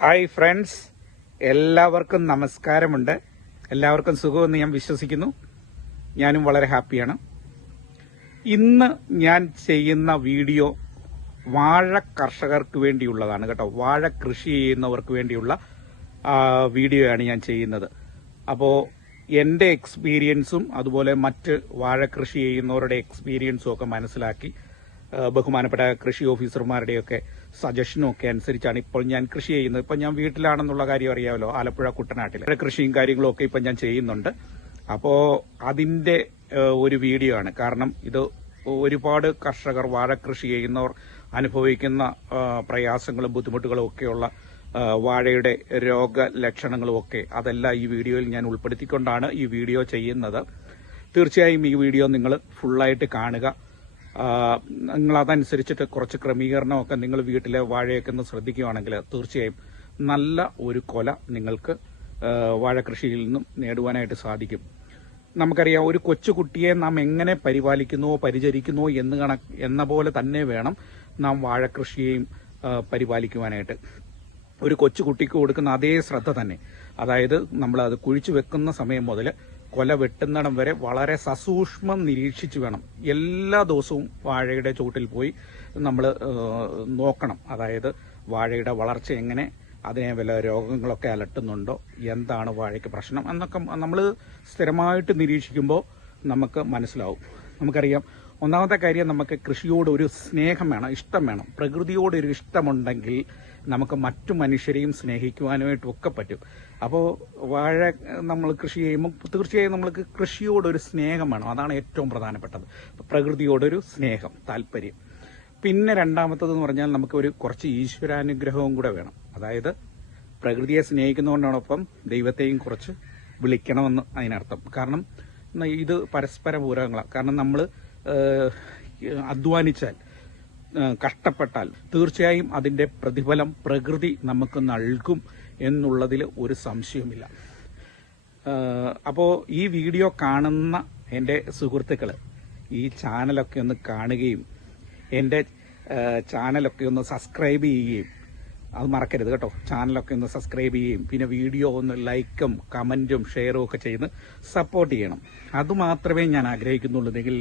Hi friends. എല്ലാവർക്കും നമസ്കാരമുണ്ട്. എല്ലാവർക്കും സുഖമെന്ന് ഞാൻ വിശ്വസിക്കുന്നു. ഞാനും വളരെ ഹാപ്പിയാണ്. ഇന്ന് ഞാൻ ചെയ്യുന്ന വീഡിയോ വാഴ കർഷകർക്ക് വേണ്ടിയുള്ളതാണ് കേട്ടോ. വാഴ കൃഷി ചെയ്യുന്നവർക്ക് വേണ്ടിയുള്ള വീഡിയോയാണ് ഞാൻ ചെയ്യുന്നത്. അപ്പോൾ എന്റെ എക്സ്പീരിയൻസും അതുപോലെ മറ്റ് വാഴ കൃഷി ചെയ്യുന്നവരുടെ എക്സ്പീരിയൻസും ഒക്കെ മനസ്സിലാക്കി ബഹുമാനപ്പെട്ട കൃഷി ഓഫീസർമാരുടെയൊക്കെ സജഷനും ഒക്കെ അനുസരിച്ചാണ് ഇപ്പോൾ ഞാൻ കൃഷി ചെയ്യുന്നത്. ഇപ്പം ഞാൻ വീട്ടിലാണെന്നുള്ള കാര്യം അറിയാമല്ലോ ആലപ്പുഴ കുട്ടനാട്ടിൽ കൃഷിയും കാര്യങ്ങളും ഒക്കെ ഇപ്പം ഞാൻ ചെയ്യുന്നുണ്ട്. അപ്പോൾ അതിന്റെ ഒരു വീഡിയോ ആണ്. കാരണം ഇത് ഒരുപാട് കർഷകർ വാഴ കൃഷി ചെയ്യുന്നവർ അനുഭവിക്കുന്ന പ്രയാസങ്ങളും ബുദ്ധിമുട്ടുകളും ഒക്കെയുള്ള വാഴയുടെ രോഗലക്ഷണങ്ങളും ഒക്കെ അതെല്ലാം ഈ വീഡിയോയിൽ ഞാൻ ഉൾപ്പെടുത്തിക്കൊണ്ടാണ് ഈ വീഡിയോ ചെയ്യുന്നത്. തീർച്ചയായും ഈ വീഡിയോ നിങ്ങൾ ഫുള്ളായിട്ട് കാണുക. നിങ്ങൾ അതനുസരിച്ചിട്ട് കുറച്ച് ക്രമീകരണമൊക്കെ നിങ്ങൾ വീട്ടിലെ വാഴയൊക്കെ ഒന്ന് ശ്രദ്ധിക്കുകയാണെങ്കിൽ തീർച്ചയായും നല്ല ഒരു കൊല നിങ്ങൾക്ക് വാഴ കൃഷിയിൽ നിന്നും നേടുവാനായിട്ട് സാധിക്കും. നമുക്കറിയാം ഒരു കൊച്ചുകുട്ടിയെ നാം എങ്ങനെ പരിപാലിക്കുന്നുവോ പരിചരിക്കുന്നുവോ എന്ന് കണ എന്ന പോലെ തന്നെ വേണം നാം വാഴക്കൃഷിയെയും കൃഷിയെയും പരിപാലിക്കുവാനായിട്ട്. ഒരു കൊച്ചുകുട്ടിക്ക് കൊടുക്കുന്ന അതേ ശ്രദ്ധ തന്നെ. അതായത് നമ്മൾ അത് കുഴിച്ചു വെക്കുന്ന സമയം മുതൽ കൊല വെട്ടുന്നിടം വരെ വളരെ സസൂക്ഷ്മം നിരീക്ഷിച്ചു വേണം. എല്ലാ ദിവസവും വാഴയുടെ ചുവട്ടിൽ പോയി നമ്മൾ നോക്കണം. അതായത് വാഴയുടെ വളർച്ച എങ്ങനെ അതിനെ വല്ല രോഗങ്ങളൊക്കെ അലട്ടുന്നുണ്ടോ എന്താണ് വാഴയ്ക്ക് പ്രശ്നം എന്നൊക്കെ നമ്മൾ സ്ഥിരമായിട്ട് നിരീക്ഷിക്കുമ്പോൾ നമുക്ക് മനസ്സിലാവും. നമുക്കറിയാം ഒന്നാമത്തെ കാര്യം നമുക്ക് കൃഷിയോട് ഒരു സ്നേഹം വേണം ഇഷ്ടം വേണം. പ്രകൃതിയോട് ഒരു ഇഷ്ടമുണ്ടെങ്കിൽ നമുക്ക് മറ്റു മനുഷ്യരെയും സ്നേഹിക്കുവാനുമായിട്ടും ഒക്കെ പറ്റും. അപ്പോൾ വാഴ നമ്മൾ കൃഷി ചെയ്യുമ്പോൾ തീർച്ചയായും നമ്മൾക്ക് കൃഷിയോടൊരു സ്നേഹം വേണം. അതാണ് ഏറ്റവും പ്രധാനപ്പെട്ടത്. പ്രകൃതിയോടൊരു സ്നേഹം താല്പര്യം. പിന്നെ രണ്ടാമത്തത് എന്ന് പറഞ്ഞാൽ നമുക്ക് ഒരു കുറച്ച് ഈശ്വരാനുഗ്രഹവും കൂടെ വേണം. അതായത് പ്രകൃതിയെ സ്നേഹിക്കുന്നതുകൊണ്ടോടൊപ്പം ദൈവത്തെയും കുറച്ച് വിളിക്കണമെന്ന് അതിനർത്ഥം. കാരണം ഇത് പരസ്പര പൂരകങ്ങളാണ് കാരണം നമ്മൾ അധ്വാനിച്ചാൽ കഷ്ടപ്പെട്ടാൽ തീർച്ചയായും അതിന്റെ പ്രതിഫലം പ്രകൃതി നമുക്ക് നൽകും എന്നുള്ളതിൽ ഒരു സംശയവുമില്ല. അപ്പോൾ അപ്പോ ഈ വീഡിയോ കാണുന്ന എന്റെ സുഹൃത്തുക്കൾ ഈ ചാനലൊക്കെ ഒന്ന് കാണുകയും എന്റെ ചാനലൊക്കെ ഒന്ന് സബ്സ്ക്രൈബ് ചെയ്യുകയും അത് മറക്കരുത് കേട്ടോ. ചാനലൊക്കെ ഒന്ന് സബ്സ്ക്രൈബ് ചെയ്യുകയും പിന്നെ വീഡിയോ ഒന്ന് ലൈക്കും കമന്റും ഷെയറും ഒക്കെ ചെയ്ത് സപ്പോർട്ട് ചെയ്യണം. അതുമാത്രമേ ഞാൻ ആഗ്രഹിക്കുന്നുള്ളൂ നിങ്ങൾ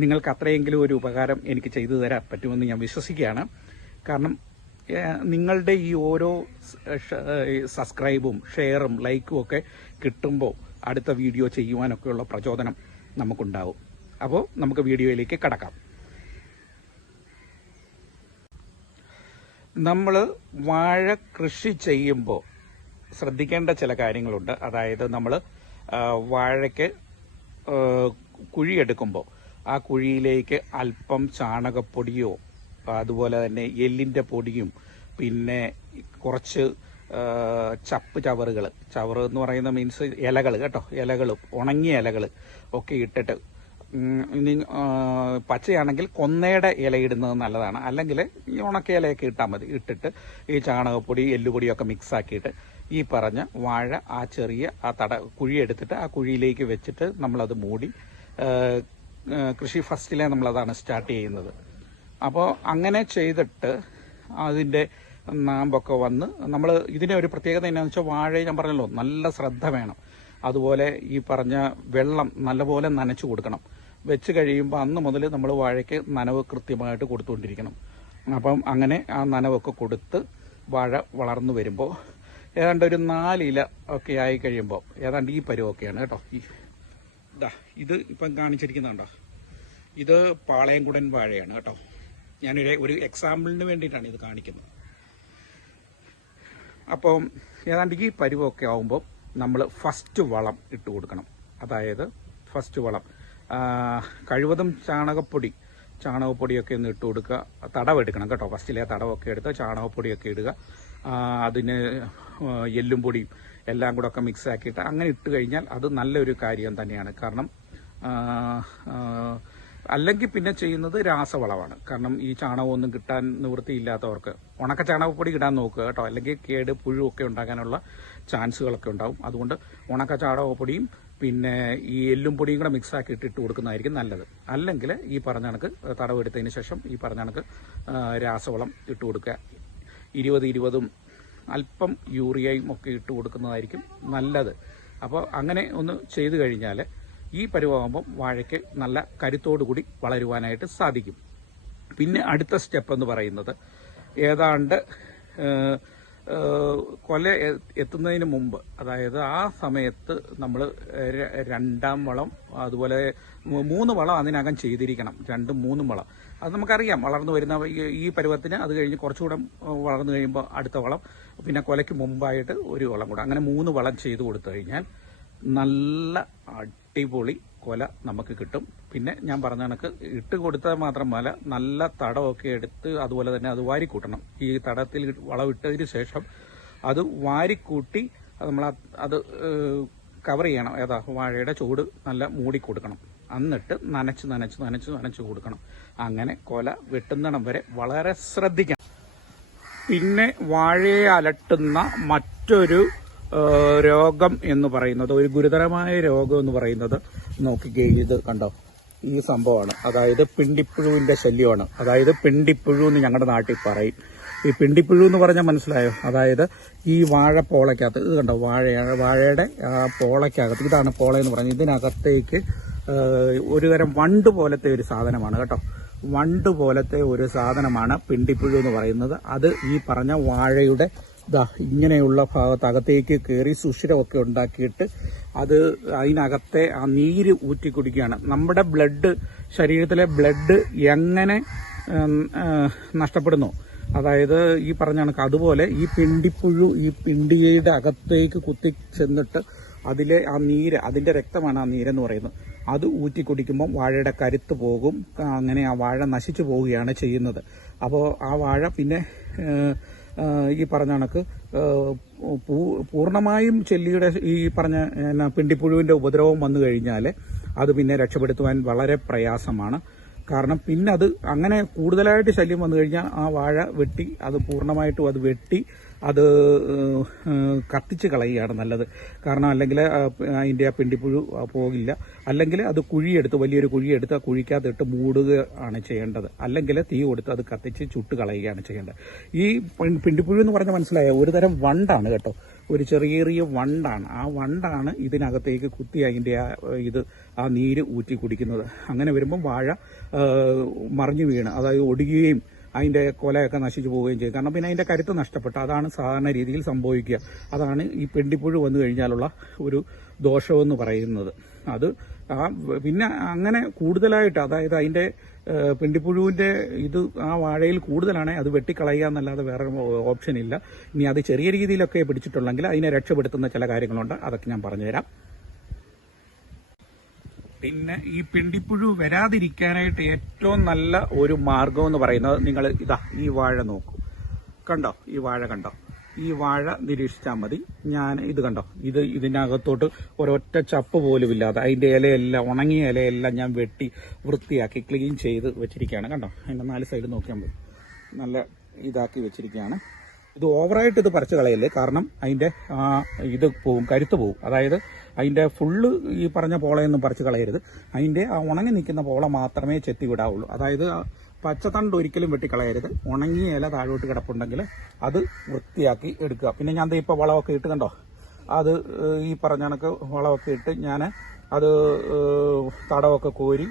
നിങ്ങൾക്ക് അത്രയെങ്കിലും ഒരു ഉപകാരം എനിക്ക് ചെയ്തു തരാൻ പറ്റുമെന്ന് ഞാൻ വിശ്വസിക്കുകയാണ്. കാരണം നിങ്ങളുടെ ഈ ഓരോ സബ്സ്ക്രൈബും ഷെയറും ലൈക്കും ഒക്കെ കിട്ടുമ്പോൾ അടുത്ത വീഡിയോ ചെയ്യുവാനൊക്കെയുള്ള പ്രചോദനം നമുക്കുണ്ടാവും. അപ്പോൾ നമുക്ക് വീഡിയോയിലേക്ക് കടക്കാം. നമ്മൾ വാഴ കൃഷി ചെയ്യുമ്പോൾ ശ്രദ്ധിക്കേണ്ട ചില കാര്യങ്ങളുണ്ട്. അതായത് നമ്മൾ വാഴയ്ക്ക് കുഴിയെടുക്കുമ്പോൾ ആ കുഴിയിലേക്ക് അല്പം ചാണകപ്പൊടിയോ അതുപോലെ തന്നെ എല്ലിന്റെ പൊടിയും പിന്നെ കുറച്ച് ചപ്പ് ചവറുകൾ ചവറ് എന്ന് പറയുന്ന മീൻസ് ഇലകൾ കേട്ടോ. ഇലകൾ ഉണങ്ങിയ ഇലകൾ ഒക്കെ ഇട്ടിട്ട് പച്ചയാണെങ്കിൽ കൊന്നയുടെ ഇല ഇടുന്നത് നല്ലതാണ്. അല്ലെങ്കിൽ ഈ ഉണക്ക ഇലയൊക്കെ ഇട്ടാൽ മതി. ഇട്ടിട്ട് ഈ ചാണകപ്പൊടി എല്ലുപൊടിയൊക്കെ മിക്സാക്കിയിട്ട് ഈ പറഞ്ഞ വാഴ ആ ചെറിയ ആ തട കുഴി എടുത്തിട്ട് ആ കുഴിയിലേക്ക് വെച്ചിട്ട് നമ്മളത് മൂടി കൃഷി ഫസ്റ്റിലെ നമ്മളതാണ് സ്റ്റാർട്ട് ചെയ്യുന്നത്. അപ്പോൾ അങ്ങനെ ചെയ്തിട്ട് അതിന്റെ നാമ്പൊക്കെ വന്ന് നമ്മൾ ഇതിന്റെ ഒരു പ്രത്യേകത എന്നാന്ന് വെച്ചാൽ വാഴ ഞാൻ പറഞ്ഞല്ലോ നല്ല ശ്രദ്ധ വേണം. അതുപോലെ ഈ പറഞ്ഞ വെള്ളം നല്ലപോലെ നനച്ചു കൊടുക്കണം. വെച്ച് കഴിയുമ്പോൾ അന്ന് മുതൽ നമ്മൾ വാഴയ്ക്ക് നനവ് കൃത്യമായിട്ട് കൊടുത്തുകൊണ്ടിരിക്കണം അപ്പം അങ്ങനെ ആ നനവൊക്കെ കൊടുത്ത് വാഴ വളർന്നു വരുമ്പോൾ ഏതാണ്ട് ഒരു നാലില ഒക്കെ ആയി കഴിയുമ്പോൾ ഏതാണ്ട് ഈ പരുവൊക്കെയാണ് കേട്ടോ. ഈ ഇതാ ഇത് ഇപ്പം കാണിച്ചിരിക്കുന്നുണ്ടോ ഇത് പാളയംകുടൻ വാഴയാണ് കേട്ടോ. ഞാനൊരു ഒരു എക്സാമ്പിളിന് വേണ്ടിയിട്ടാണ് ഇത് കാണിക്കുന്നത്. അപ്പം ഏതാണ്ട് ഈ പരുവമൊക്കെ ആവുമ്പോൾ നമ്മൾ ഫസ്റ്റ് വളം ഇട്ട് കൊടുക്കണം. അതായത് ഫസ്റ്റ് വളം. കഴിവതും ചാണകപ്പൊടി ചാണകപ്പൊടിയൊക്കെ ഒന്ന് ഇട്ട് കൊടുക്കുക. തടവെടുക്കണം കേട്ടോ. ഫസ്റ്റിലെ തടവൊക്കെ എടുത്ത് ചാണകപ്പൊടിയൊക്കെ ഇടുക. അതിന് എല്ലും പൊടിയും എല്ലാം കൂടെ ഒക്കെ മിക്സ് ആക്കിയിട്ട് അങ്ങനെ ഇട്ട് കഴിഞ്ഞാൽ അത് നല്ലൊരു കാര്യം തന്നെയാണ്. കാരണം അല്ലെങ്കിൽ പിന്നെ ചെയ്യുന്നത് രാസവളമാണ് കാരണം ഈ ചാണകമൊന്നും കിട്ടാൻ നിവൃത്തിയില്ലാത്തവർക്ക് ഉണക്ക ചാണകപ്പൊടി ഇടാൻ നോക്കുക കേട്ടോ. അല്ലെങ്കിൽ കേട് പുഴുവൊക്കെ ഉണ്ടാകാനുള്ള ചാൻസുകളൊക്കെ ഉണ്ടാവും. അതുകൊണ്ട് ഉണക്ക ചാണകപ്പൊടിയും പിന്നെ ഈ എല്ലും പൊടിയും കൂടെ മിക്സ് ആക്കി ഇട്ടിട്ട് കൊടുക്കുന്നതായിരിക്കും നല്ലത്. അല്ലെങ്കിൽ ഈ പറഞ്ഞ കണക്ക് തടവെടുത്തതിന് ശേഷം ഈ പറഞ്ഞ കണക്ക് രാസവളം ഇട്ട് കൊടുക്കുക. ഇരുപത് ഇരുപതും അല്പം യൂറിയയും ഒക്കെ ഇട്ട് കൊടുക്കുന്നതായിരിക്കും നല്ലത്. അപ്പോൾ അങ്ങനെ ഒന്ന് ചെയ്തു കഴിഞ്ഞാൽ ഈ പരുവാകുമ്പം വാഴയ്ക്ക് നല്ല കരുത്തോടു കൂടി വളരുവാനായിട്ട് സാധിക്കും. പിന്നെ അടുത്ത സ്റ്റെപ്പ് എന്ന് പറയുന്നത് ഏതാണ്ട് കൊല എത്തുന്നതിന് മുമ്പ് അതായത് ആ സമയത്ത് നമ്മൾ രണ്ടാം വളം അതുപോലെ മൂന്ന് വളം അതിനകം ചെയ്തിരിക്കണം. രണ്ടും മൂന്നും വളം. അത് നമുക്കറിയാം വളർന്നു വരുന്ന ഈ പരുവത്തിന് അത് കഴിഞ്ഞ് കുറച്ചുകൂടെ വളർന്നു കഴിയുമ്പോൾ അടുത്ത വളം. പിന്നെ കൊലയ്ക്ക് മുമ്പായിട്ട് ഒരു വളം കൂടെ. അങ്ങനെ മൂന്ന് വളം ചെയ്ത് കൊടുത്തു കഴിഞ്ഞാൽ നല്ല അടിപൊളി കൊല നമുക്ക് കിട്ടും. പിന്നെ ഞാൻ പറഞ്ഞ കണക്ക് ഇട്ട് കൊടുത്താൽ മാത്രം മാത്രമല്ല നല്ല തടമൊക്കെ എടുത്ത് അതുപോലെ തന്നെ അത് വാരിക്കൂട്ടണം. ഈ തടത്തിൽ വളമിട്ടതിന് ശേഷം അത് വാരിക്കൂട്ടി നമ്മൾ അത് കവർ ചെയ്യണം. ഏതാ? വാഴയുടെ ചൂട് നല്ല മൂടി കൊടുക്കണം. എന്നിട്ട് നനച്ച് നനച്ച് നനച്ച് നനച്ച് കൊടുക്കണം. അങ്ങനെ കൊല വെട്ടുന്നിടം വരെ വളരെ ശ്രദ്ധിക്കണം. പിന്നെ വാഴയെ അലട്ടുന്ന മറ്റൊരു രോഗം എന്ന് പറയുന്നത് ഒരു ഗുരുതരമായ രോഗം എന്ന് പറയുന്നത് നോക്കിക്കേ ഇത് കണ്ടോ? ഈ സംഭവമാണ്. അതായത് പിണ്ടിപ്പുഴുവിന്റെ ശല്യമാണ്. അതായത് പിണ്ടിപ്പുഴു എന്ന് ഞങ്ങളുടെ നാട്ടിൽ പറയും. ഈ പിണ്ടിപ്പുഴു എന്ന് പറഞ്ഞാൽ മനസ്സിലായോ? അതായത് ഈ വാഴ പോളയ്ക്കകത്ത് ഇത് കണ്ടോ? വാഴ വാഴയുടെ ആ പോളയ്ക്കകത്ത് ഇതാണ് പോളയെന്ന് പറഞ്ഞത് ഇതിനകത്തേക്ക് ഒരു തരം വണ്ട് പോലത്തെ ഒരു സാധനമാണ് കേട്ടോ? വണ്ട് പോലത്തെ ഒരു സാധനമാണ് പിണ്ടിപ്പുഴു എന്ന് പറയുന്നത്. അത് ഈ പറഞ്ഞ വാഴയുടെ ദാ ഇങ്ങനെയുള്ള ഭാഗത്ത് അകത്തേക്ക് കയറി സുഷിരമൊക്കെ ഉണ്ടാക്കിയിട്ട് അത് അതിനകത്തെ ആ നീര് ഊറ്റി കുടിക്കുകയാണ്. നമ്മുടെ ബ്ലഡ് ശരീരത്തിലെ ബ്ലഡ് എങ്ങനെ നഷ്ടപ്പെടുന്നു? അതായത് ഈ പറഞ്ഞ കണക്ക്. അതുപോലെ ഈ പിണ്ടിപ്പുഴു ഈ പിണ്ടിയുടെ അകത്തേക്ക് കുത്തി ചെന്നിട്ട് അതിലെ ആ നീര് അതിന്റെ രക്തമാണ് ആ നീരെന്ന് പറയുന്നത്. അത് ഊറ്റി കുടിക്കുമ്പം വാഴയുടെ കരുത്ത് പോകും. അങ്ങനെ ആ വാഴ നശിച്ചു പോവുകയാണ് ചെയ്യുന്നത്. അപ്പോൾ ആ വാഴ പിന്നെ ഈ പറഞ്ഞ കണക്ക് പൂർണമായും ചെല്ലിയുടെ ഈ പറഞ്ഞ എന്നാ, പിണ്ടിപ്പുഴുവിന്റെ ഉപദ്രവം വന്നു കഴിഞ്ഞാൽ അത് പിന്നെ രക്ഷപ്പെടുത്തുവാൻ വളരെ പ്രയാസമാണ്. കാരണം പിന്നെ അത് അങ്ങനെ കൂടുതലായിട്ട് ശല്യം വന്നു കഴിഞ്ഞാൽ ആ വാഴ വെട്ടി അത് പൂർണമായിട്ടും അത് വെട്ടി അത് കത്തിച്ച് കളയുകയാണ് നല്ലത്. കാരണം അല്ലെങ്കിൽ അതിന്റെ ആ പിണ്ടിപ്പുഴു പോകില്ല. അല്ലെങ്കിൽ അത് കുഴിയെടുത്ത് വലിയൊരു കുഴിയെടുത്ത് ആ കുഴിക്കകത്തിട്ട് മൂടുക ആണ് ചെയ്യേണ്ടത്. അല്ലെങ്കിൽ തീ കൊടുത്ത് അത് കത്തിച്ച് ചുട്ട് കളയുകയാണ് ചെയ്യേണ്ടത്. ഈ പിണ്ടിപ്പുഴു എന്ന് പറഞ്ഞാൽ മനസ്സിലായോ? ഒരു തരം വണ്ടാണ് കേട്ടോ. ഒരു ചെറിയ ചെറിയ വണ്ടാണ്. ആ വണ്ടാണ് ഇതിനകത്തേക്ക് കുത്തി അതിന്റെ ആ ഇത് ആ നീര് ഊറ്റി കുടിക്കുന്നത്. അങ്ങനെ വരുമ്പം വാഴ മറിഞ്ഞു വീണ് അതായത് ഒടുകുകയും അതിന്റെ കൊലയൊക്കെ നശിച്ചു പോവുകയും ചെയ്യും കാരണം പിന്നെ അതിന്റെ കരുത്ത് നഷ്ടപ്പെട്ടു. അതാണ് സാധാരണ രീതിയിൽ സംഭവിക്കുക. അതാണ് ഈ പെണ്ടിപ്പുഴു വന്നു കഴിഞ്ഞാലുള്ള ഒരു ദോഷമെന്ന് പറയുന്നത്. അത് ആ പിന്നെ അങ്ങനെ കൂടുതലായിട്ട് അതായത് അതിന്റെ പെണ്ടിപ്പുഴുവിന്റെ ഇത് ആ വാഴയിൽ കൂടുതലാണെങ്കിൽ അത് വെട്ടിക്കളയുക എന്നല്ലാതെ വേറെ ഓപ്ഷൻ ഇല്ല. ഇനി അത് ചെറിയ രീതിയിലൊക്കെ പിടിച്ചിട്ടുള്ളെങ്കിൽ അതിനെ രക്ഷപ്പെടുത്തുന്ന ചില കാര്യങ്ങളുണ്ട്. അതൊക്കെ ഞാൻ പറഞ്ഞുതരാം. പിന്നെ ഈ പിണ്ടിപ്പുഴു വരാതിരിക്കാനായിട്ട് ഏറ്റവും നല്ല ഒരു മാർഗം എന്ന് പറയുന്നത് നിങ്ങൾ ഇതാ ഈ വാഴ നോക്കൂ. കണ്ടോ? ഈ വാഴ കണ്ടോ? ഈ വാഴ നിരീക്ഷിച്ചാൽ മതി. ഞാൻ ഇത് കണ്ടോ? ഇത് ഇതിനകത്തോട്ട് ഒരൊറ്റ ചപ്പ് പോലും ഇല്ലാതെ അതിന്റെ ഇലയെല്ലാം ഉണങ്ങിയ ഇലയെല്ലാം ഞാൻ വെട്ടി വൃത്തിയാക്കി ക്ലീൻ ചെയ്ത് വെച്ചിരിക്കുകയാണ്. കണ്ടോ? അതിന്റെ നാല് സൈഡ് നോക്കിയാൽ മതി. നല്ല ഇതാക്കി വെച്ചിരിക്കുകയാണ്. ഇത് ഓവറായിട്ട് ഇത് പറിച്ചു കളയല്ലേ? കാരണം അതിന്റെ ഇത് പോവും കരുത്ത് പോവും. അതായത് അതിന്റെ ഫുള്ള് ഈ പറഞ്ഞ പോളയൊന്നും പറിച്ചു കളയരുത്. അതിന്റെ ആ ഉണങ്ങി നിൽക്കുന്ന പോള മാത്രമേ ചെത്തി വിടാവുള്ളൂ. അതായത് പച്ചത്തണ്ട് ഒരിക്കലും വെട്ടിക്കളയരുത് ഉണങ്ങിയ ഇല താഴോട്ട് കിടപ്പുണ്ടെങ്കിൽ അത് വൃത്തിയാക്കി എടുക്കുക. പിന്നെ ഞാൻ ദേ ഇപ്പൊ വളമൊക്കെ ഇട്ട് കണ്ടോ? അത് ഈ പറഞ്ഞ കണക്ക് വളമൊക്കെ ഇട്ട് ഞാൻ അത് തടമൊക്കെ കോരി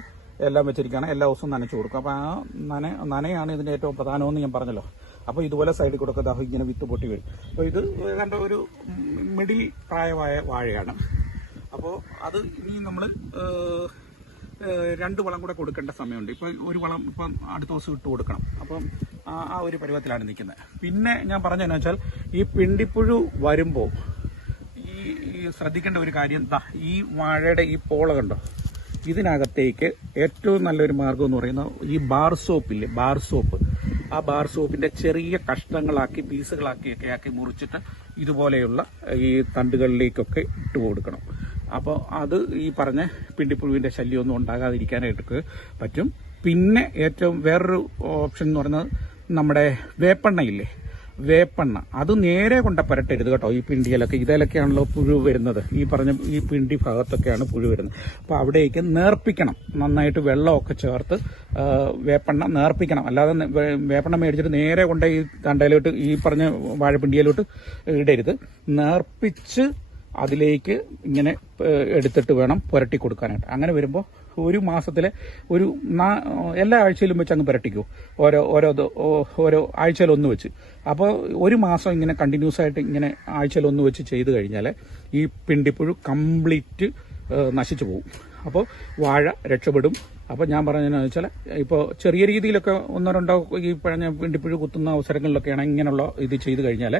എല്ലാം വെച്ചിരിക്കുകയാണ്. എല്ലാ ദിവസവും നനച്ചു കൊടുക്കും. അപ്പോൾ ആ നന നനയാണ് ഇതിന്റെ ഏറ്റവും പ്രധാനമെന്ന് ഞാൻ പറഞ്ഞല്ലോ. അപ്പോൾ ഇതുപോലെ സൈഡിൽ കൂടെ ഒക്കെ ഇങ്ങനെ വിത്ത് പൊട്ടി വരും. അപ്പോൾ ഇത് ഏതാണ്ട് ഒരു മിഡിൽ പ്രായമായ വാഴയാണ്. അപ്പോൾ അത് ഇനി നമ്മൾ രണ്ട് വളം കൂടെ കൊടുക്കേണ്ട സമയമുണ്ട്. ഇപ്പം ഒരു വളം ഇപ്പം അടുത്ത ദിവസം ഇട്ട് കൊടുക്കണം. അപ്പം ആ ഒരു പരുവത്തിലാണ് നിൽക്കുന്നത്. പിന്നെ ഞാൻ പറഞ്ഞതെന്ന് വെച്ചാൽ ഈ പിണ്ടിപ്പുഴു വരുമ്പോൾ ഈ ഈ ശ്രദ്ധിക്കേണ്ട ഒരു കാര്യം എന്താ ഈ വാഴയുടെ ഈ പോള കണ്ടോ? ഇതിനകത്തേക്ക് ഏറ്റവും നല്ലൊരു മാർഗം എന്ന് പറയുന്നത് ഈ ബാർ സോപ്പില്ലേ ബാർ സോപ്പ്. ആ ബാർ സോപ്പിന്റെ ചെറിയ കഷ്ണങ്ങളാക്കി പീസുകളാക്കി ഒക്കെ ആക്കി മുറിച്ചിട്ട് ഇതുപോലെയുള്ള ഈ തണ്ടുകളിലേക്കൊക്കെ ഇട്ട് കൊടുക്കണം. അപ്പോൾ അത് ഈ പറഞ്ഞ പിണ്ടിപ്പുഴുവിന്റെ ശല്യമൊന്നും ഉണ്ടാകാതിരിക്കാനായിട്ട് പറ്റും. പിന്നെ ഏറ്റവും വേറൊരു ഓപ്ഷൻ എന്ന് പറയുന്നത് നമ്മുടെ വേപ്പെണ്ണയില്ലേ? വേപ്പെണ്ണ. അത് നേരെ കൊണ്ട പരട്ടരുത് കേട്ടോ. ഈ പിണ്ടിയിലൊക്കെ ഇതിലൊക്കെയാണല്ലോ പുഴു വരുന്നത്. ഈ പറഞ്ഞ ഈ പിണ്ടി ഭാഗത്തൊക്കെയാണ് പുഴു വരുന്നത്. അപ്പോൾ അവിടേക്ക് നേർപ്പിക്കണം. നന്നായിട്ട് വെള്ളമൊക്കെ ചേർത്ത് വേപ്പെണ്ണ നേർപ്പിക്കണം. അല്ലാതെ വേപ്പെണ്ണ മേടിച്ചിട്ട് നേരെ കൊണ്ട ഈ തണ്ടയിലോട്ട് ഈ പറഞ്ഞ വാഴപ്പിണ്ടിയിലോട്ട് ഇടരുത്. നേർപ്പിച്ച് അതിലേക്ക് ഇങ്ങനെ എടുത്തിട്ട് വേണം പുരട്ടി കൊടുക്കാനായിട്ട്. അങ്ങനെ വരുമ്പോൾ ഒരു മാസത്തിലെ ഒരു എല്ലാ ആഴ്ചയിലും വെച്ച് അങ്ങ് പുരട്ടിക്കൂ. ഓരോ ഓരോ ഓരോ ആഴ്ചയിൽ ഒന്ന് വെച്ച്. അപ്പോൾ ഒരു മാസം ഇങ്ങനെ കണ്ടിന്യൂസ് ആയിട്ട് ഇങ്ങനെ ആഴ്ചയിൽ ഒന്ന് വെച്ച് ചെയ്ത് കഴിഞ്ഞാൽ ഈ പിണ്ടിപ്പുഴു കംപ്ലീറ്റ് നശിച്ചു പോകും. അപ്പോൾ വാഴ രക്ഷപ്പെടും അപ്പോൾ ഞാൻ പറഞ്ഞതെന്ന് വെച്ചാൽ ഇപ്പോൾ ചെറിയ രീതിയിലൊക്കെ ഒന്നോ രണ്ടോ ഈ പറഞ്ഞ പിണ്ടിപ്പുഴു കുത്തുന്ന അവസരങ്ങളിലൊക്കെയാണ് ഇങ്ങനെയുള്ള ഇത് ചെയ്ത് കഴിഞ്ഞാൽ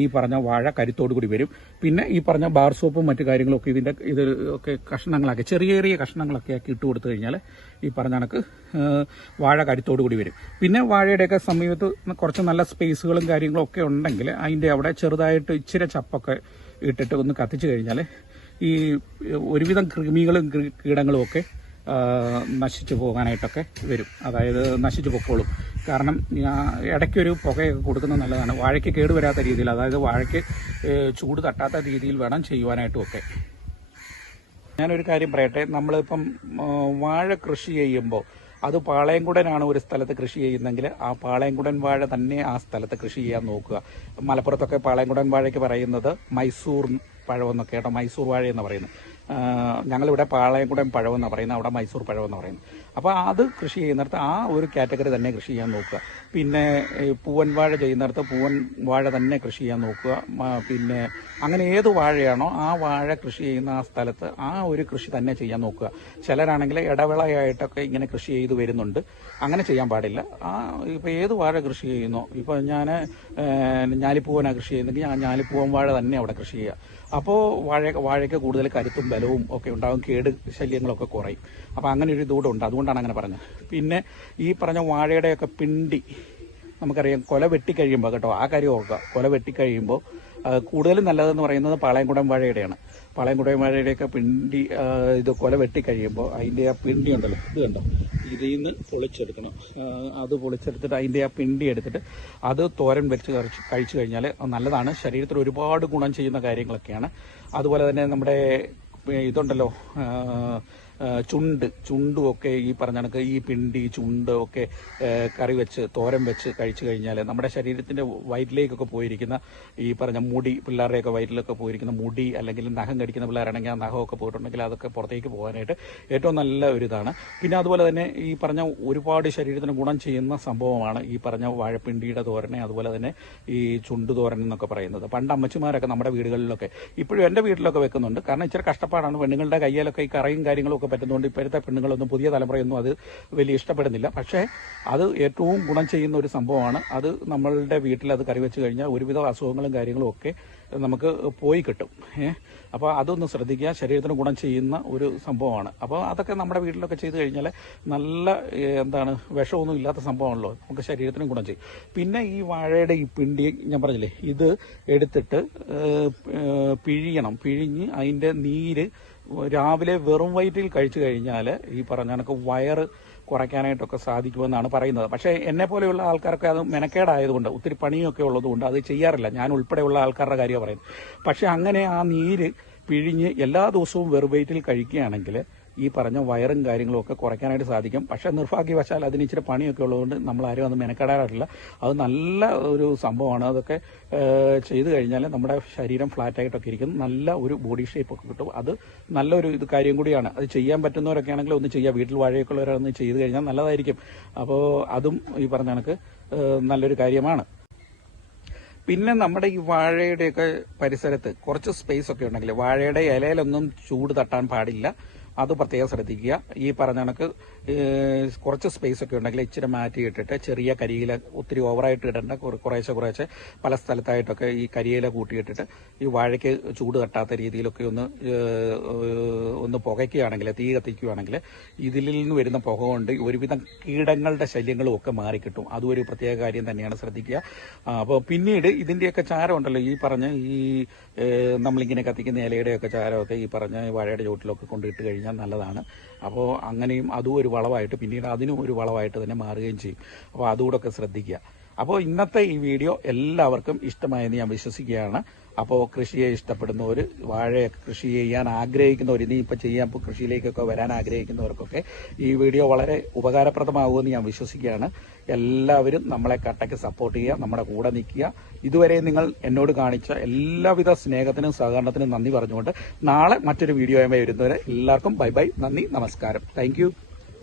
ഈ പറഞ്ഞ വാഴ കരുത്തോടു കൂടി വരും. പിന്നെ ഈ പറഞ്ഞ ബാർ സോപ്പും മറ്റു കാര്യങ്ങളൊക്കെ ഇതിന്റെ ഇത് ഒക്കെ കഷ്ണങ്ങളാക്കി ചെറിയ ചെറിയ കഷ്ണങ്ങളൊക്കെ ആക്കി ഇട്ട് കൊടുത്തു കഴിഞ്ഞാൽ ഈ പറഞ്ഞ കണക്ക് വാഴ കരുത്തോടു കൂടി വരും. പിന്നെ വാഴയുടെയൊക്കെ സമീപത്ത് കുറച്ച് നല്ല സ്പേസുകളും കാര്യങ്ങളും ഒക്കെ ഉണ്ടെങ്കിൽ അതിന്റെ അവിടെ ചെറുതായിട്ട് ഇച്ചിരി ചപ്പൊക്കെ ഇട്ടിട്ട് ഒന്ന് കത്തിച്ചു കഴിഞ്ഞാൽ ഈ ഒരുവിധം കൃമികളും കീടങ്ങളും ഒക്കെ നശിച്ചു പോകാനായിട്ടൊക്കെ വരും. അതായത് നശിച്ചു പൊക്കോളും. കാരണം ഇടയ്ക്കൊരു പുകയൊക്കെ കൊടുക്കുന്നത് നല്ലതാണ്. വാഴയ്ക്ക് കേടുവരാത്ത രീതിയിൽ അതായത് വാഴയ്ക്ക് ചൂട് തട്ടാത്ത രീതിയിൽ വേണം ചെയ്യുവാനായിട്ടും ഒക്കെ. ഞാനൊരു കാര്യം പറയട്ടെ. നമ്മളിപ്പം വാഴ കൃഷി ചെയ്യുമ്പോൾ അത് പാളയംകുടനാണ് ഒരു സ്ഥലത്ത് കൃഷി ചെയ്യുന്നെങ്കിൽ ആ പാളയംകുടൻ വാഴ തന്നെ ആ സ്ഥലത്ത് കൃഷി ചെയ്യാൻ നോക്കുക. മലപ്പുറത്തൊക്കെ പാളയംകുടൻ വാഴയ്ക്ക് പറയുന്നത് മൈസൂർ പഴമെന്നൊക്കെ കേട്ടോ മൈസൂർ വാഴ എന്ന് പറയുന്നത്. ആ, ഞങ്ങളിവിടെ പഴം പഴമെന്ന് പറയുന്നത് അവിടെ മൈസൂർ പഴമെന്ന് പറയുന്നത്. അപ്പോൾ അത് കൃഷി ചെയ്യുന്നിടത്ത് ആ ഒരു കാറ്റഗറി തന്നെ കൃഷി ചെയ്യാൻ നോക്കുക. പിന്നെ പൂവൻ വാഴ ചെയ്യുന്നിടത്ത് പൂവൻ വാഴ തന്നെ കൃഷി ചെയ്യാൻ നോക്കുക. പിന്നെ അങ്ങനെ ഏത് വാഴയാണോ ആ വാഴ കൃഷി ചെയ്യുന്ന ആ സ്ഥലത്ത് ആ ഒരു കൃഷി തന്നെ ചെയ്യാൻ നോക്കുക. ചിലരാണെങ്കിൽ ഇടവേളയായിട്ടൊക്കെ ഇങ്ങനെ കൃഷി ചെയ്ത് വരുന്നുണ്ട്. അങ്ങനെ ചെയ്യാൻ പാടില്ല. ആ ഇപ്പോൾ ഏത് വാഴ കൃഷി ചെയ്യുന്നോ? ഇപ്പോൾ ഞാൻ ഞാലിപ്പൂവനാണ് കൃഷി ചെയ്യുന്നെങ്കിൽ ഞാൻ ഞാലിപ്പൂവൻ വാഴ തന്നെ അവിടെ കൃഷി ചെയ്യുക. അപ്പോൾ വാഴ വാഴയ്ക്ക് കൂടുതൽ കരുത്തും ബലവും ഒക്കെ ഉണ്ടാകും കേട് ശല്യങ്ങളൊക്കെ കുറയും. അപ്പോൾ അങ്ങനെ ഒരു ഇതുകൂടെ ഉണ്ട്. അതുകൊണ്ടാണ് അങ്ങനെ പറഞ്ഞത്. പിന്നെ ഈ പറഞ്ഞ വാഴയുടെയൊക്കെ പിണ്ടി നമുക്കറിയാം കൊല വെട്ടിക്കഴിയുമ്പോൾ കേട്ടോ ആ കാര്യം ഓർക്കുക. കൊല വെട്ടിക്കഴിയുമ്പോൾ കൂടുതലും നല്ലതെന്ന് പറയുന്നത് പാളയംകുടം വാഴയുടെയാണ്. പാളയംകുടം വാഴയുടെയൊക്കെ പിണ്ടി ഇത് കൊല വെട്ടിക്കഴിയുമ്പോൾ അതിന്റെ ആ പിണ്ടി ഉണ്ടല്ലോ ഇത് കണ്ടോ? ഇതിൽ നിന്ന് പൊളിച്ചെടുക്കണം. അത് പൊളിച്ചെടുത്തിട്ട് അതിന്റെ ആ പിണ്ടി എടുത്തിട്ട് അത് തോരൻ വെച്ച് കഴിച്ച് കഴിച്ചു കഴിഞ്ഞാൽ നല്ലതാണ്. ശരീരത്തിൽ ഒരുപാട് ഗുണം ചെയ്യുന്ന കാര്യങ്ങളൊക്കെയാണ്. അതുപോലെ തന്നെ നമ്മുടെ ഇതുണ്ടല്ലോ ചുണ്ട് ചുണ്ടും ഒക്കെ ഈ പറഞ്ഞ കണക്ക് ഈ പിണ്ടി ചുണ്ട് ഒക്കെ കറി വെച്ച് തോരൻ വെച്ച് കഴിച്ചു കഴിഞ്ഞാൽ നമ്മുടെ ശരീരത്തിന്റെ വയറ്റിലേക്കൊക്കെ പോയിരിക്കുന്ന ഈ പറഞ്ഞ മുടി പിള്ളേരുടെയൊക്കെ വയറ്റിലൊക്കെ പോയിരിക്കുന്ന മുടി അല്ലെങ്കിൽ നഖം കടിക്കുന്ന പിള്ളേരാണെങ്കിൽ ആ നഖമൊക്കെ പോയിട്ടുണ്ടെങ്കിൽ അതൊക്കെ പുറത്തേക്ക് പോകാനായിട്ട് ഏറ്റവും നല്ല ഒരു ഇതാണ്. പിന്നെ അതുപോലെ തന്നെ ഈ പറഞ്ഞ ഒരുപാട് ശരീരത്തിന് ഗുണം ചെയ്യുന്ന സംഭവമാണ് ഈ പറഞ്ഞ വാഴപ്പിണ്ടിയുടെ തോരനെ അതുപോലെ തന്നെ ഈ ചുണ്ട് തോരൻ എന്നൊക്കെ പറയുന്നത്. പണ്ട് അമ്മച്ചിമാരൊക്കെ നമ്മുടെ വീടുകളിലൊക്കെ ഇപ്പോഴും എന്റെ വീട്ടിലൊക്കെ വെക്കുന്നുണ്ട്. കാരണം ഇച്ചിരി കഷ്ടപ്പാടാണ് പെണ്ണുങ്ങളുടെ കയ്യിലൊക്കെ ഈ കറയും കാര്യങ്ങളും ഒക്കെ പറ്റുന്നതുകൊണ്ട് ഇപ്പോഴത്തെ പെണ്ണുങ്ങളൊന്നും പുതിയ തലമുറയൊന്നും അത് വലിയ ഇഷ്ടപ്പെടുന്നില്ല. പക്ഷേ അത് ഏറ്റവും ഗുണം ചെയ്യുന്ന ഒരു സംഭവമാണ്. അത് നമ്മളുടെ വീട്ടിൽ അത് കറി വെച്ച് കഴിഞ്ഞാൽ ഒരുവിധ അസുഖങ്ങളും കാര്യങ്ങളും ഒക്കെ നമുക്ക് പോയി കിട്ടും. ഏഹ് അപ്പോൾ അതൊന്ന് ശ്രദ്ധിക്കുക. ശരീരത്തിന് ഗുണം ചെയ്യുന്ന ഒരു സംഭവമാണ്. അപ്പോൾ അതൊക്കെ നമ്മുടെ വീട്ടിലൊക്കെ ചെയ്ത് കഴിഞ്ഞാൽ നല്ല എന്താണ് വിഷമൊന്നും ഇല്ലാത്ത സംഭവമാണല്ലോ. നമുക്ക് ശരീരത്തിന് ഗുണം ചെയ്യും. പിന്നെ ഈ വാഴയുടെ ഈ പിണ്ടി ഞാൻ പറഞ്ഞില്ലേ ഇത് എടുത്തിട്ട് പിഴിയണം. പിഴിഞ്ഞ് അതിന്റെ നീര് രാവിലെ വെറും വയറ്റിൽ കഴിച്ചു കഴിഞ്ഞാൽ ഈ പറഞ്ഞ കണക്ക് വയറ് കുറയ്ക്കാനായിട്ടൊക്കെ സാധിക്കുമെന്നാണ് പറയുന്നത്. പക്ഷേ എന്നെ പോലെയുള്ള ആൾക്കാർക്ക് അത് മെനക്കേടായതുകൊണ്ട് ഒത്തിരി പണിയൊക്കെ ഉള്ളതുകൊണ്ട് അത് ചെയ്യാറില്ല. ഞാൻ ഉൾപ്പെടെയുള്ള ആൾക്കാരുടെ കാര്യമാണ് പറയുന്നത്. പക്ഷെ അങ്ങനെ ആ നീര് പിഴിഞ്ഞ് എല്ലാ ദിവസവും വെറും വയറ്റിൽ കഴിക്കുകയാണെങ്കിൽ ഈ പറഞ്ഞ വയറും കാര്യങ്ങളും ഒക്കെ കുറയ്ക്കാനായിട്ട് സാധിക്കും. പക്ഷെ നിർഭാഗ്യവശാൽ അതിന് ഇച്ചിരി പണിയൊക്കെ ഉള്ളതുകൊണ്ട് നമ്മൾ ആരും അത് മെനക്കെടാറില്ല. അത് നല്ല ഒരു സംഭവമാണ്. അതൊക്കെ ചെയ്തു കഴിഞ്ഞാൽ നമ്മുടെ ശരീരം ഫ്ലാറ്റായിട്ടൊക്കെ ഇരിക്കും നല്ല ഒരു ബോഡി ഷേപ്പ് ഒക്കെ കിട്ടും. അത് നല്ലൊരു ഇത് കാര്യം കൂടിയാണ്. അത് ചെയ്യാൻ പറ്റുന്നവരൊക്കെ ആണെങ്കിൽ ഒന്ന് ചെയ്യുക വീട്ടിൽ വാഴയൊക്കെ ഉള്ളവരൊന്ന് ചെയ്തു കഴിഞ്ഞാൽ നല്ലതായിരിക്കും. അപ്പോൾ അതും ഈ പറഞ്ഞ കണക്ക് നല്ലൊരു കാര്യമാണ്. പിന്നെ നമ്മുടെ ഈ വാഴയുടെയൊക്കെ പരിസരത്ത് കുറച്ച് സ്പേസ് ഒക്കെ ഉണ്ടെങ്കിൽ വാഴയുടെ ഇലയിലൊന്നും ചൂട് തട്ടാൻ പാടില്ല. അത് പ്രത്യേകം ശ്രദ്ധിക്കുക. ഈ പറഞ്ഞ കണക്ക് കുറച്ച് സ്പേസ് ഒക്കെ ഉണ്ടെങ്കിൽ ഇച്ചിരി മാറ്റി ഇട്ടിട്ട് ചെറിയ കരിയില ഒത്തിരി ഓവറായിട്ട് ഇടേണ്ട. കുറ- കുറേശ്ശെ കുറേശ്ശെ പല സ്ഥലത്തായിട്ടൊക്കെ ഈ കരിയില കൂട്ടിയിട്ടിട്ട് ഈ വാഴയ്ക്ക് ചൂട് തട്ടാത്ത രീതിയിലൊക്കെ ഒന്ന് ഒന്ന് പുകയ്ക്കുകയാണെങ്കിൽ തീ കത്തിക്കുകയാണെങ്കിൽ ഇതിൽ നിന്ന് വരുന്ന പുക കൊണ്ട് ഒരുവിധം കീടങ്ങളുടെ ശല്യങ്ങളും ഒക്കെ മാറിക്കിട്ടും. അതും ഒരു പ്രത്യേക കാര്യം തന്നെയാണ് ശ്രദ്ധിക്കുക. അപ്പോൾ പിന്നീട് ഇതിന്റെയൊക്കെ ചാരമുണ്ടല്ലോ ഈ പറഞ്ഞ ഈ നമ്മളിങ്ങനെ കത്തിക്കുന്ന ഇലയുടെയൊക്കെ ചാരമൊക്കെ ഈ പറഞ്ഞ വാഴയുടെ ചുവട്ടിലൊക്കെ കൊണ്ടിട്ട് കഴിഞ്ഞാൽ നല്ലതാണ്. അപ്പോൾ അങ്ങനെയും അതും ഒരു വളമായിട്ട് പിന്നീട് അതിനും ഒരു വളമായിട്ട് തന്നെ മാറുകയും ചെയ്യും. അപ്പോൾ അതുകൂടെ ഒക്കെ ശ്രദ്ധിക്കുക. അപ്പോൾ ഇന്നത്തെ ഈ വീഡിയോ എല്ലാവർക്കും ഇഷ്ടമായെന്ന് ഞാൻ വിശ്വസിക്കുകയാണ്. അപ്പോൾ കൃഷിയെ ഇഷ്ടപ്പെടുന്നവർ വാഴ കൃഷി ചെയ്യാൻ ആഗ്രഹിക്കുന്നവർ ഇനി ഇപ്പം ചെയ്യാൻ ഇപ്പോൾ കൃഷിയിലേക്കൊക്കെ വരാൻ ആഗ്രഹിക്കുന്നവർക്കൊക്കെ ഈ വീഡിയോ വളരെ ഉപകാരപ്രദമാകുമെന്ന് ഞാൻ വിശ്വസിക്കുകയാണ്. എല്ലാവരും നമ്മളെ കട്ടയ്ക്ക് സപ്പോർട്ട് ചെയ്യുക നമ്മുടെ കൂടെ നിൽക്കുക. ഇതുവരെ നിങ്ങൾ എന്നോട് കാണിച്ച എല്ലാവിധ സ്നേഹത്തിനും സഹകരണത്തിനും നന്ദി പറഞ്ഞുകൊണ്ട് നാളെ മറ്റൊരു വീഡിയോയുമായി വരുന്നവരെ എല്ലാവർക്കും ബൈ ബൈ നന്ദി നമസ്കാരം. താങ്ക്